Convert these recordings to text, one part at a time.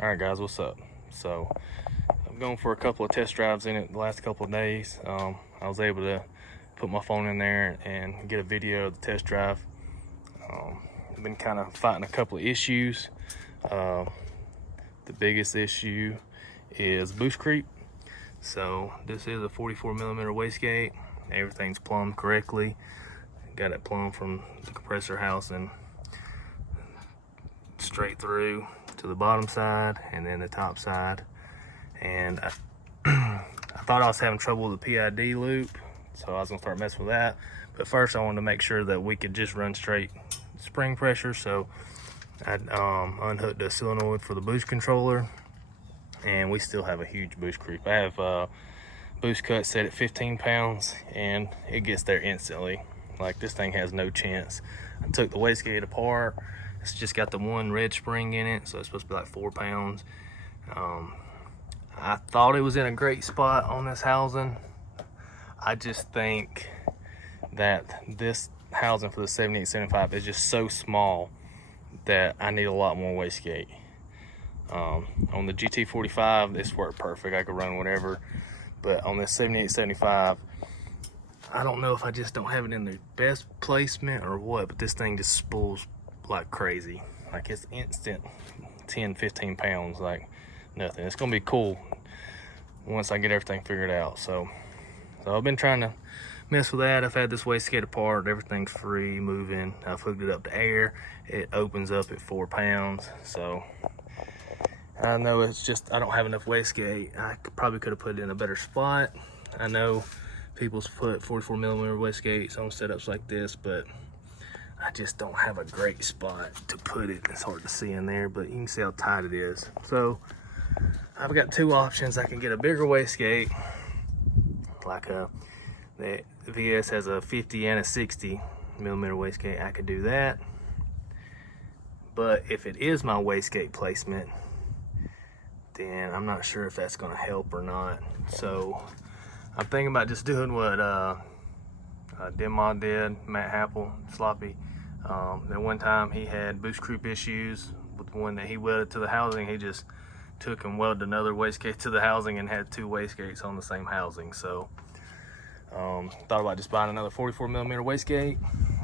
All right, guys, what's up? So I'm going for a couple of test drives in it the last couple of days. I was able to put my phone in there and get a video of the test drive. I've been kind of fighting a couple of issues. The biggest issue is boost creep. So this is a 44mm wastegate. Everything's plumbed correctly. Got it plumbed from the compressor house and straight through to the bottom side and then the top side. And I thought I was having trouble with the PID loop, so I was gonna start messing with that. But first I wanted to make sure that we could just run straight spring pressure. So I unhooked the solenoid for the boost controller, and we still have a huge boost creep. I have boost cut set at 15 pounds and it gets there instantly. Like, this thing has no chance. I took the wastegate apart. It's just got the one red spring in it, so it's supposed to be like 4 pounds. I thought it was in a great spot on this housing. I just think that this housing for the 7875 is just so small that I need a lot more wastegate. On the GT45, this worked perfect. I could run whatever. But on this 7875, I don't know if I just don't have it in the best placement or what, but this thing just spools like crazy. Like, it's instant 10-15 pounds, like nothing. It's gonna be cool once I get everything figured out. So I've been trying to mess with that. I've had this wastegate apart, everything's free moving. I've hooked it up to air. It opens up at 4 pounds. So I know it's just, I don't have enough wastegate. I probably could have put it in a better spot. I know people's put 44mm wastegates on setups like this, but I just don't have a great spot to put it. It's hard to see in there, but you can see how tight it is. So I've got two options. I can get a bigger wastegate, like the VS has a 50 and a 60mm wastegate. I could do that. But if it is my wastegate placement, then I'm not sure if that's gonna help or not. So I'm thinking about just doing what Denmod did, Matt Happel, Sloppy. That one time he had boost creep issues with the one that he welded to the housing. He just took and welded another wastegate to the housing and had 2 wastegates on the same housing. So thought about just buying another 44mm wastegate,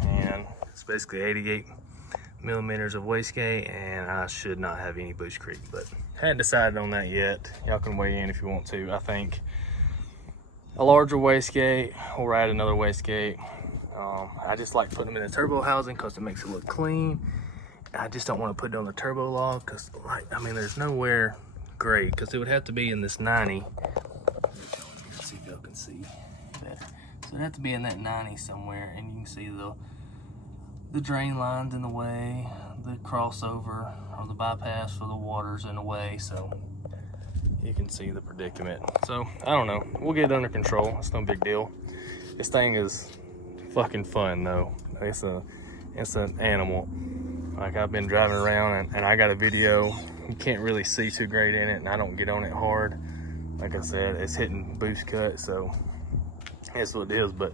and it's basically 88mm of wastegate, and I should not have any boost creep, but hadn't decided on that yet. Y'all can weigh in if you want to. I think a larger wastegate or add another wastegate. I just like putting them in the turbo housing because it makes it look clean. I just don't want to put it on the turbo log because, like, I mean, there's nowhere great, because it would have to be in this 90. Let's see if y'all can see that. So it'd have to be in that 90 somewhere, and you can see the drain lines in the way, the crossover or the bypass for the water's in the way, so you can see the predicament. So I don't know, we'll get it under control. It's no big deal. This thing is fucking fun though. It's an animal. Like, I've been driving around and I got a video. You can't really see too great in it, and I don't get on it hard. Like I said, it's hitting boost cut, so that's what it is. But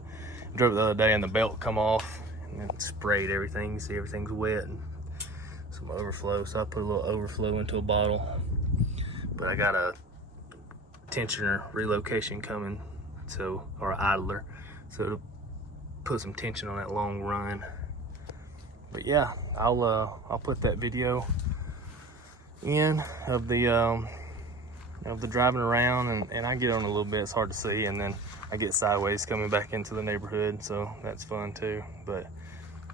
I drove it the other day and the belt come off and it sprayed everything. You see everything's wet and some overflow, so I put a little overflow into a bottle. But I got a tensioner relocation coming, so, or idler, so to put some tension on that long run. But yeah, I'll put that video in of the driving around, and I get on a little bit. It's hard to see, and then I get sideways coming back into the neighborhood, so that's fun too. But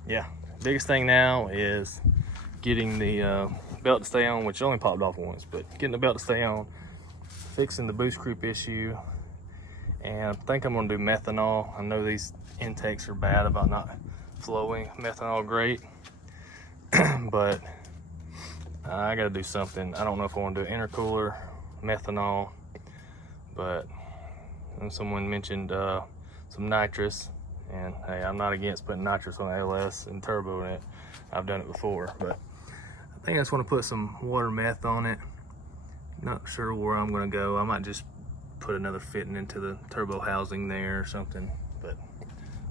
yeah, biggest thing now is getting the belt to stay on, which only popped off once, but getting the belt to stay on, fixing the boost creep issue, and I think I'm gonna do methanol. I know these intakes are bad about not flowing methanol great, but I gotta do something. I don't know if I want to do intercooler, methanol, but someone mentioned some nitrous, and hey, I'm not against putting nitrous on LS and turbo in it. I've done it before, but I think I just want to put some water meth on it. Not sure where I'm gonna go. I might just put another fitting into the turbo housing there or something. But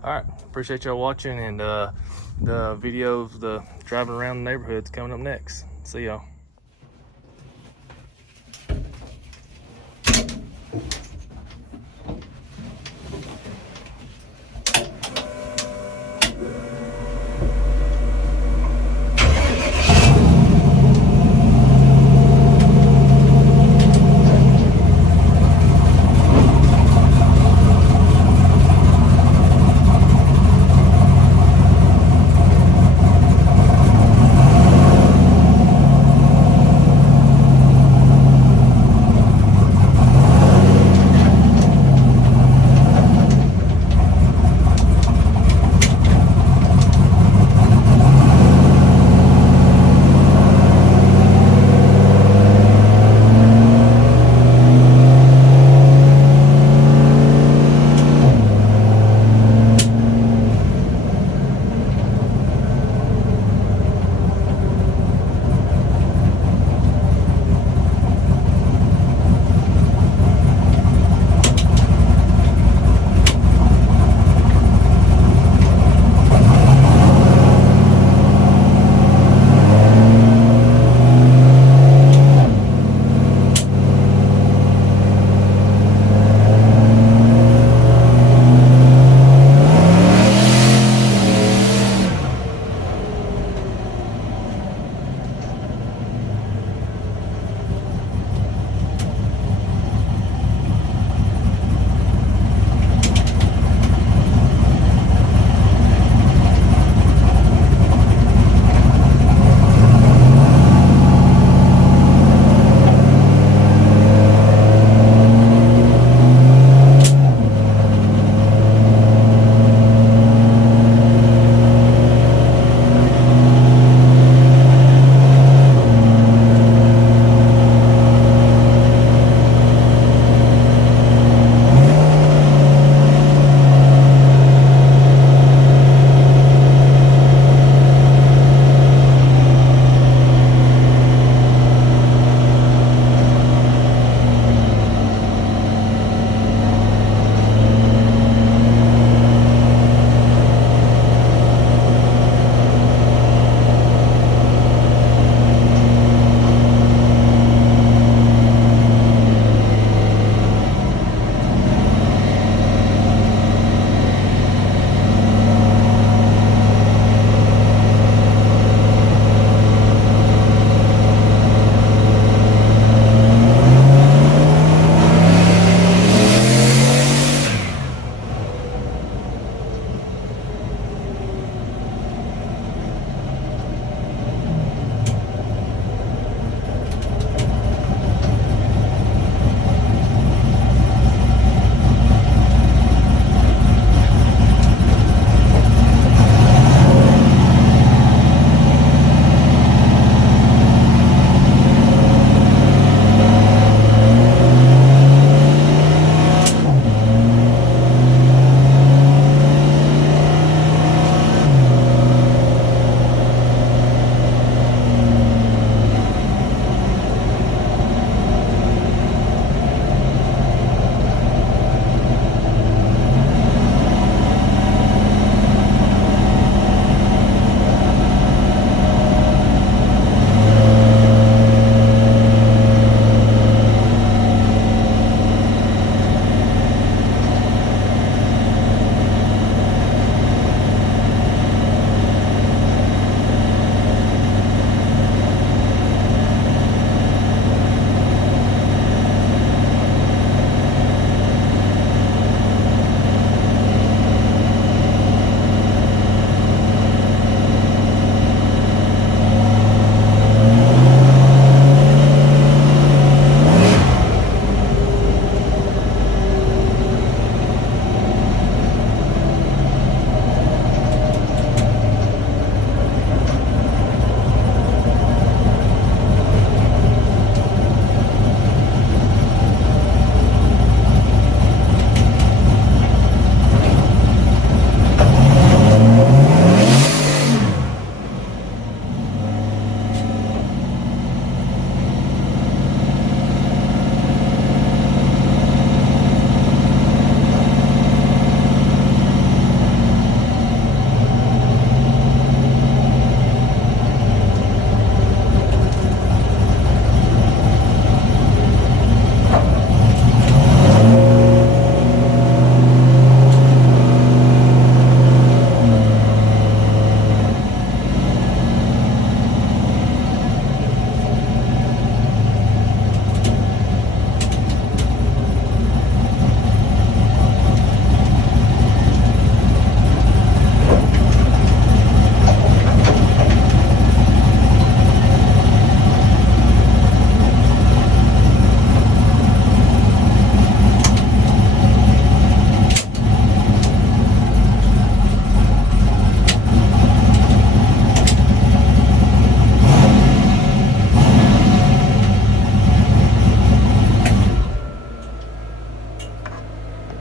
all right, appreciate y'all watching, and the video of the driving around the neighborhood's coming up next. See y'all.